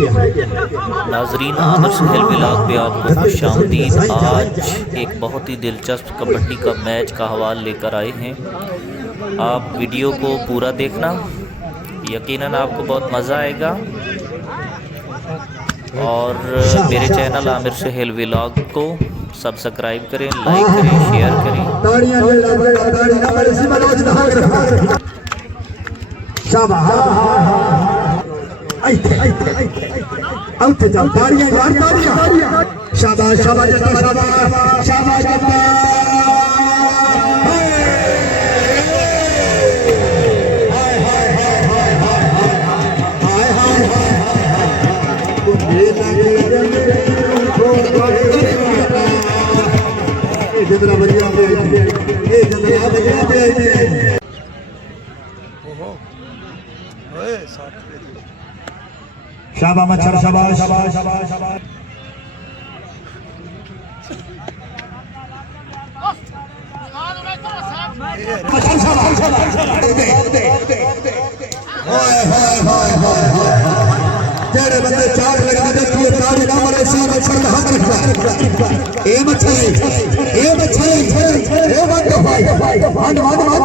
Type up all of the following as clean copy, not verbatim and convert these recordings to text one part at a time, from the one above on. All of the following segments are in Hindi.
नाजरीन, आमिर सुहेल व्लॉग पे आपको खुशामदीद। आज एक बहुत ही दिलचस्प कबड्डी का मैच का हवाला लेकर आए हैं। आप वीडियो को पूरा देखना, यकीनन आपको बहुत मज़ा आएगा। और मेरे चैनल आमिर सुहेल व्लॉग को सब्सक्राइब करें, लाइक करें, शेयर करें। शाबाश मच्छर, शाबाश शाबाश शाबाश शाबाश। तेरे बंदे चार लगे देखिए, ताड़ी ना मारे, सी मच्छर का हाथ रखना। ए मच्छर, ए मच्छर, ए बंदो भाई, मार मार मार,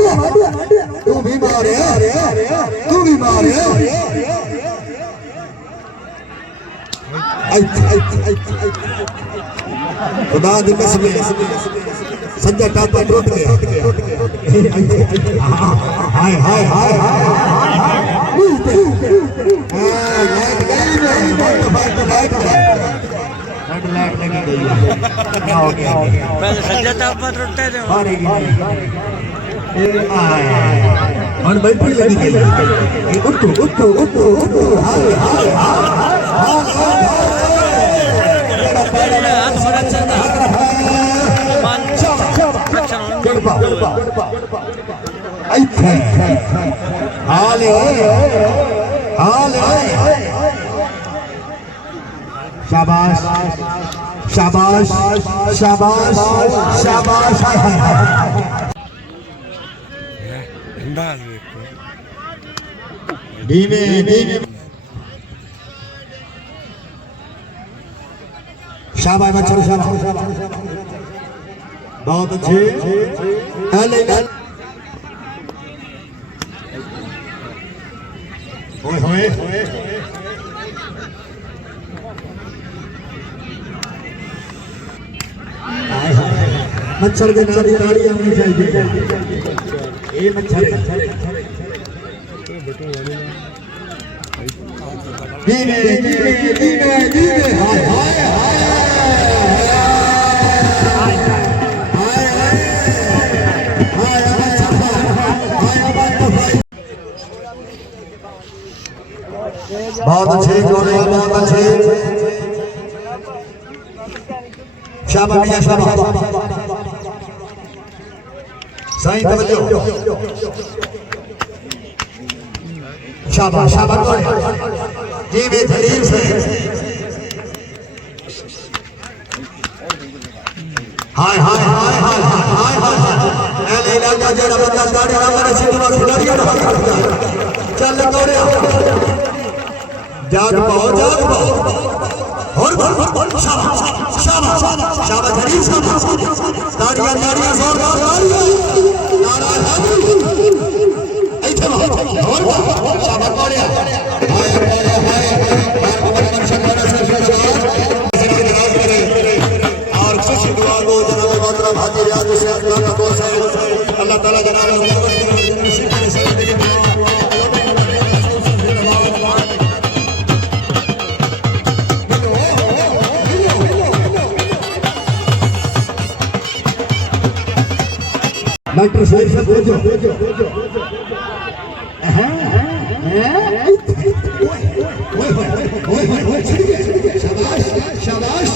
तू भी मार यार, तू भी मार यार। खुदा दी कसम, संजय टापा टूट गया। हाय हाय हाय बैठी लगी। उठो उठो उठो उठो, शाबाश शाबाश शाबाश शाबाश। धीमे धीमे, शाबाश मच्छर, शाबाश बहुत अच्छे। मच्छर के नारी नारी आनी चाहिए। ये मच्छर धीमे धीमे धीमे धीमे, हाय हाय बहुत अच्छे, बहुत अच्छे। शाबाश मियां, शाबाश सही तवज्जो, शाबाश शाबाश जी में जलील से। हाय हाय हाय हाय हाय हाय, एले इलाका जेड़ा बंदा दाढ़ी ना मारे, सीधा खिलाड़िया ना चल तोड़े। जाग पाओ, जाग पाओ, और शाबाश शाबाश शाबाश जलील, शाबाश दाढ़िया दाढ़िया, जोरदार दाढ़िया, नारा ऐसे और शाबाश तोड़िया। हाय हाय हाय, और खुशी दुआ को जनाब मोहतरम हाजी रियाज से अल्लाह का दोस्त है, अल्लाह ताला जनाब डॉक्टर साहब से भेजो। शाबाश शाबाश